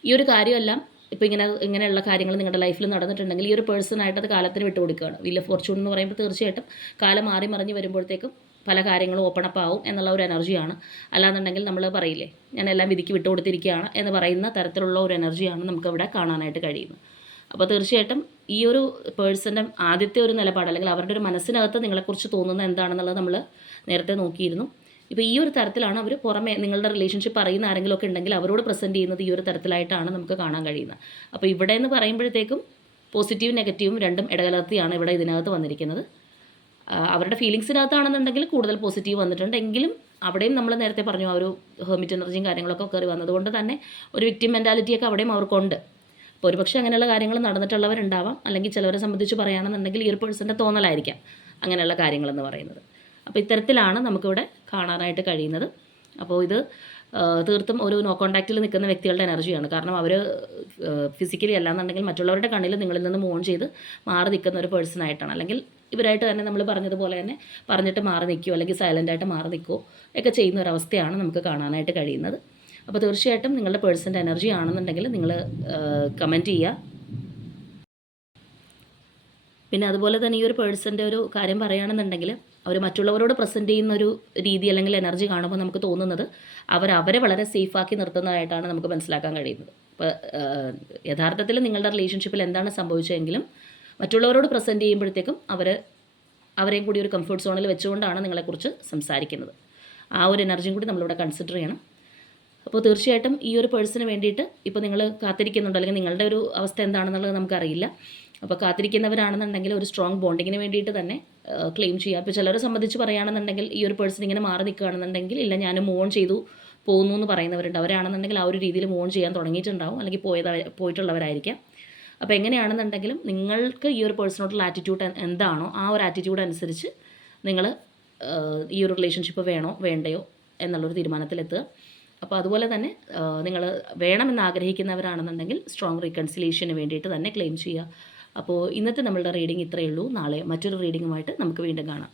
ഈ ഒരു കാര്യമെല്ലാം ഇപ്പോൾ ഇങ്ങനെ ഇങ്ങനെയുള്ള കാര്യങ്ങൾ നിങ്ങളുടെ ലൈഫിൽ നടന്നിട്ടുണ്ടെങ്കിൽ ഈ ഒരു പേഴ്സണായിട്ട് അത് കാലത്തിന് വിട്ടു കൊടുക്കുകയാണ് വില്ല ഫോർച്യൂൺ എന്ന് പറയുമ്പോൾ തീർച്ചയായിട്ടും കാലം മാറി മറിഞ്ഞ് വരുമ്പോഴത്തേക്കും പല കാര്യങ്ങളും ഓപ്പൺ അപ്പ് ആവും എന്നുള്ള ഒരു എനർജിയാണ് അല്ലാന്നുണ്ടെങ്കിൽ നമ്മൾ പറയില്ലേ ഞാൻ എല്ലാം വിധിക്ക് വിട്ടുകൊടുത്തിരിക്കുകയാണ് എന്ന് പറയുന്ന തരത്തിലുള്ള ഒരു എനർജിയാണ് നമുക്കവിടെ കാണാനായിട്ട് കഴിയുന്നത്. അപ്പോൾ തീർച്ചയായിട്ടും ഈ ഒരു പേഴ്സന്റെ ആദ്യത്തെ ഒരു നിലപാട് അല്ലെങ്കിൽ അവരുടെ ഒരു മനസ്സിനകത്ത് നിങ്ങളെക്കുറിച്ച് തോന്നുന്നത് എന്താണെന്നുള്ളത് നമ്മൾ നേരത്തെ നോക്കിയിരുന്നു. ഇപ്പോൾ ഈ ഒരു തരത്തിലാണ് അവർ പുറമേ നിങ്ങളുടെ റിലേഷൻഷിപ്പ് അറിയുന്ന ആരെങ്കിലും ഒക്കെ ഉണ്ടെങ്കിൽ അവരോട് പ്രസന്റ് ചെയ്യുന്നത് ഈ ഒരു തരത്തിലായിട്ടാണ് നമുക്ക് കാണാൻ കഴിയുന്നത്. അപ്പോൾ ഇവിടെ എന്ന് പറയുമ്പോഴത്തേക്കും പോസിറ്റീവും നെഗറ്റീവും രണ്ടും ഇടകലർത്തിയാണ് ഇവിടെ ഇതിനകത്ത് വന്നിരിക്കുന്നത്. അവരുടെ ഫീലിങ്സിനകത്താണെന്നുണ്ടെങ്കിൽ കൂടുതൽ പോസിറ്റീവ് വന്നിട്ടുണ്ട്. എങ്കിലും അവിടെയും നമ്മൾ നേരത്തെ പറഞ്ഞു ആ ഒരു ഹെർമിറ്റ് എനർജിയും കാര്യങ്ങളൊക്കെ കയറി വന്നതുകൊണ്ട് തന്നെ ഒരു വിക്ടിം മെന്റാലിറ്റിയൊക്കെ അവിടെയും അവർക്കുണ്ട്. അപ്പോൾ ഒരുപക്ഷെ അങ്ങനെയുള്ള കാര്യങ്ങൾ നടന്നിട്ടുള്ളവരുണ്ടാവാം. അല്ലെങ്കിൽ ചിലവരെ സംബന്ധിച്ച് പറയുകയാണെന്നുണ്ടെങ്കിൽ ഈ ഒരു പേഴ്സന്റെ തോന്നലായിരിക്കാം അങ്ങനെയുള്ള കാര്യങ്ങളെന്ന് പറയുന്നത്. അപ്പോൾ ഇത്തരത്തിലാണ് നമുക്കിവിടെ കാണാനായിട്ട് കഴിയുന്നത്. അപ്പോൾ ഇത് തീർത്തും ഒരു നോ കോണ്ടാക്റ്റിൽ നിൽക്കുന്ന വ്യക്തികളുടെ എനർജിയാണ്. കാരണം അവർ ഫിസിക്കലി അല്ലാന്നുണ്ടെങ്കിൽ മറ്റുള്ളവരുടെ കണ്ണിൽ നിങ്ങളിൽ നിന്ന് മോൺ ചെയ്ത് മാറി നിൽക്കുന്ന ഒരു പേഴ്സണായിട്ടാണ് അല്ലെങ്കിൽ ഇവരായിട്ട് തന്നെ നമ്മൾ പറഞ്ഞതുപോലെ തന്നെ പറഞ്ഞിട്ട് മാറി നിൽക്കുകയോ അല്ലെങ്കിൽ സൈലന്റായിട്ട് മാറി നിൽക്കുകയോ ഒക്കെ ചെയ്യുന്ന ഒരവസ്ഥയാണ് നമുക്ക് കാണാനായിട്ട് കഴിയുന്നത്. അപ്പോൾ തീർച്ചയായിട്ടും നിങ്ങളുടെ പേഴ്സന്റെ എനർജി ആണെന്നുണ്ടെങ്കിൽ നിങ്ങൾ കമന്റ് ചെയ്യുക. പിന്നെ അതുപോലെ തന്നെ ഈ ഒരു പേഴ്സന്റെ ഒരു കാര്യം പറയുകയാണെന്നുണ്ടെങ്കിൽ അവർ മറ്റുള്ളവരോട് പ്രസന്റ് ചെയ്യുന്ന ഒരു രീതി അല്ലെങ്കിൽ എനർജി കാണുമ്പോൾ നമുക്ക് തോന്നുന്നത് അവർ അവരെ വളരെ സേഫാക്കി നിർത്തുന്നതായിട്ടാണ് നമുക്ക് മനസ്സിലാക്കാൻ കഴിയുന്നത്. അപ്പോൾ യഥാർത്ഥത്തിൽ നിങ്ങളുടെ റിലേഷൻഷിപ്പിൽ എന്താണ് സംഭവിച്ചതെങ്കിലും മറ്റുള്ളവരോട് പ്രസന്റ് ചെയ്യുമ്പോഴത്തേക്കും അവർ അവരെയും കൂടി ഒരു കംഫർട്ട് സോണിൽ വെച്ചുകൊണ്ടാണ് നിങ്ങളെക്കുറിച്ച് സംസാരിക്കുന്നത്. ആ ഒരു എനർജിയും കൂടി നമ്മളിവിടെ കൺസിഡർ ചെയ്യണം. അപ്പോൾ തീർച്ചയായിട്ടും ഈ ഒരു പേഴ്സന് വേണ്ടിയിട്ട് ഇപ്പോൾ നിങ്ങൾ കാത്തിരിക്കുന്നുണ്ട്? അല്ലെങ്കിൽ നിങ്ങളുടെ ഒരു അവസ്ഥ എന്താണെന്നുള്ളത് നമുക്കറിയില്ല. അപ്പോൾ കാത്തിരിക്കുന്നവരാണെന്നുണ്ടെങ്കിൽ ഒരു സ്ട്രോങ് ബോണ്ടിങ്ങിന് വേണ്ടിയിട്ട് തന്നെ ക്ലെയിം ചെയ്യുക. അപ്പോൾ ചിലരെ സംബന്ധിച്ച് പറയുകയാണെന്നുണ്ടെങ്കിൽ ഈ ഒരു പേഴ്സൺ ഇങ്ങനെ മാറി നിൽക്കുകയാണെന്നുണ്ടെങ്കിൽ ഇല്ല ഞാൻ മൂവ് ഓൺ ചെയ്തു പോകുന്നു എന്ന് പറയുന്നവരുണ്ട്. അവരാണെന്നുണ്ടെങ്കിൽ ആ ഒരു രീതിയിൽ മൂവ് ഓൺ ചെയ്യാൻ തുടങ്ങിയിട്ടുണ്ടാവും. അല്ലെങ്കിൽ പോയത് പോയിട്ടുള്ളവരായിരിക്കാം. അപ്പോൾ എങ്ങനെയാണെന്നുണ്ടെങ്കിലും നിങ്ങൾക്ക് ഈ ഒരു പേഴ്സണോട്ടുള്ള ആറ്റിറ്റ്യൂഡ് എന്താണോ ആ ഒരു ആറ്റിറ്റ്യൂഡ് അനുസരിച്ച് നിങ്ങൾ ഈ ഒരു റിലേഷൻഷിപ്പ് വേണോ വേണ്ടയോ എന്നുള്ളൊരു തീരുമാനത്തിലെത്തുക. അപ്പോൾ അതുപോലെ തന്നെ നിങ്ങൾ വേണമെന്ന് ആഗ്രഹിക്കുന്നവരാണെന്നുണ്ടെങ്കിൽ സ്ട്രോങ് റീകൺസിലേഷന് വേണ്ടിയിട്ട് തന്നെ ക്ലെയിം ചെയ്യുക. അപ്പോൾ ഇന്നത്തെ നമ്മളുടെ റീഡിംഗ് ഇത്രയേ ഉള്ളൂ. നാളെ മറ്റൊരു റീഡിങ്ങുമായിട്ട് നമുക്ക് വീണ്ടും കാണാം.